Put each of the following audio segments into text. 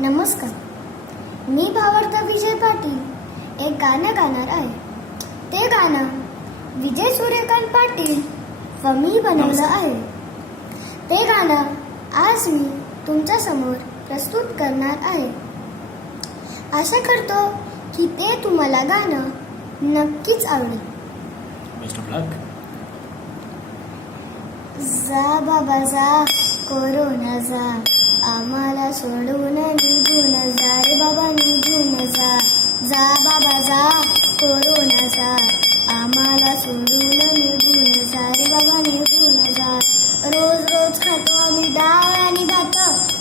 नमस्कार. मी भावार्थ विजय पाटील एक गाणं गाणार आहे. ते गाणं विजय सूर्यकांत पाटील व मी बनवलं आहे. ते गाणं आज मी तुमच्या समोर प्रस्तुत करणार आहे. आशा करतो की ते तुम्हाला गाणं नक्कीच आवडेल. बेस्ट ऑफ लक. जा बाबा जा, कोरोना जा, आम्हाला सोडून निघून जा रे बाबा, निघून जा. जा बाबा जा, कोरोना जा, आम्हाला सोडून निघून जा रे बाबा, निघून जा. रोज रोज खातो आम्ही डाळ आणि भात,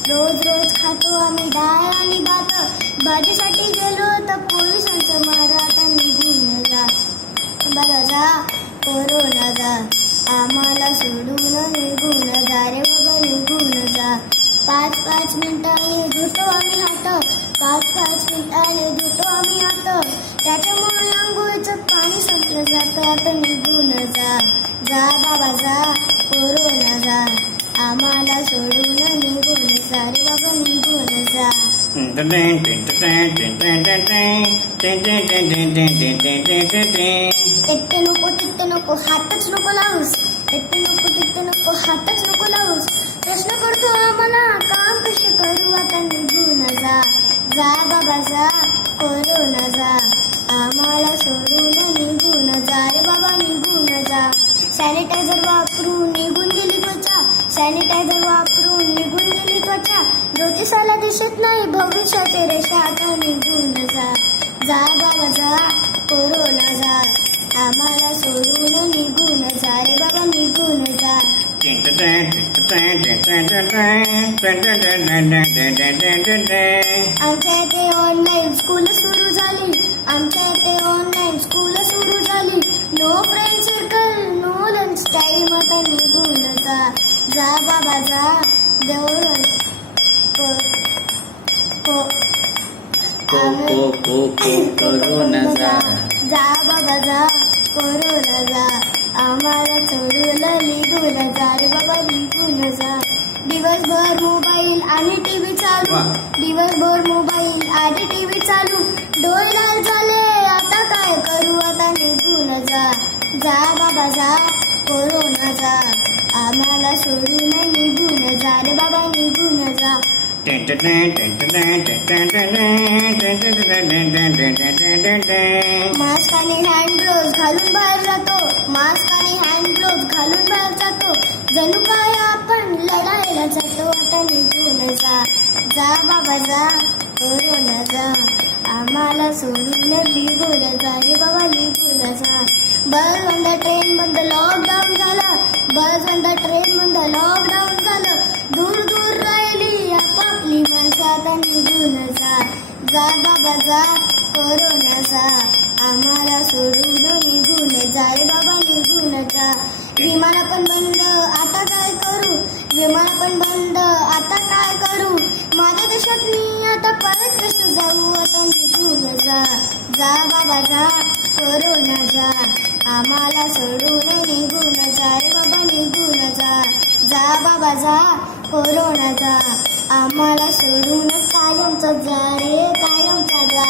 रोज रोज खातो आम्ही डाळ आणि भात. भाजीसाठी गेलो तर पोलिसांचं मारात, निघून जा बाबा जा, कोरोना जा, आम्हाला सोडून निघून जा रे बाबा, निघून जा. 5-5 मिनिटांनी धुतो आम्ही हात, 5-5 मिनिटांनी धुतो आम्ही हात. त्याच्यामुळे आंघोळीचं पाणी संपलं जातं. आता निघून जा. जा बाबा जा, कोरोना जा, आम्हाला सोडून निघून जा रे बाबा, निघून जा. एकटे नको तिथे नको, हातच नको लावूस. एकटे नको तिथे नको, हातच नको लावूस. प्रश्न पडतो आम्हाला, काम कसे करू आता, निघून जा. जा बाबा जा, कोरोना जा, आम्हाला सोडून निघून जा रे बाबा, निघून जा. सॅनिटायझर वापरून निघून गेली त्वचा, सॅनिटायझर वापरून निघून गेली त्वचा. ज्योतिषाला दिसत नाही भविष्याचे रेषा, आता निघून जा. जा बाबा जा, कोरोना जा, आम्हाला सोडून निघून जा रे बाबा, निघून जा. आमच्या इथे ऑनलाईन स्कूल सुरू झाली, आमच्या इथे ऑनलाईन स्कूल सुरू झाली. No friend circle, no lunch time, आता निघून जा. जा बाबा जा, देवळण कोरोना जा. जा बाबा जा, कोरोना जा, आम्हाला सोडून निघून जा रे बाबा, निघून जा. दिवसभर मोबाईल आणि टीव्ही चालू, दिवसभर मोबाईल आणि टीव्ही चालू. डोळे लाल झाले, आता काय करू, आता निघून जा. जा बाबा जा, कोरोना जा, आम्हाला सोडून निघून जा रे बाबा, निघून जा. मास्क आणि हँड ग्लोव्ह घालून बाहेर जातो, मास्क आणि हँड ग्लोव्ह घालून बाहेर जातो. जणू काय आपण लढायला जातो, आता निघून जा. जा बाबा जा, कोरोना जा, आम्हाला सोडून निघून जा रे बाबा, निघून जा. बस बंद, ट्रेन बंद, लॉकडाऊन झालं. बस बंद, ट्रेन बंद, लॉकडाऊन झालं. दूर दूर राहिली आपापली माणसं, आता निघून जा. जा बाबा जा, कोरोना जा, आम्हाला सोडून निघून जा रे बाबा, निघून जा. विमान पण बंद, आता काय करू, विमान पण बंद, आता काय करू. माझ्या देशात मी आता परत कसं जाऊ, आता निघून जा. जा बाबा जा, कोरोना जा, आम्हाला सोडून निघून जा रे बाबा, निघून जा. जा बाबा जा, कोरोना जा, आम्हाला सोडून कायमचा जा रे, कायमचा जा.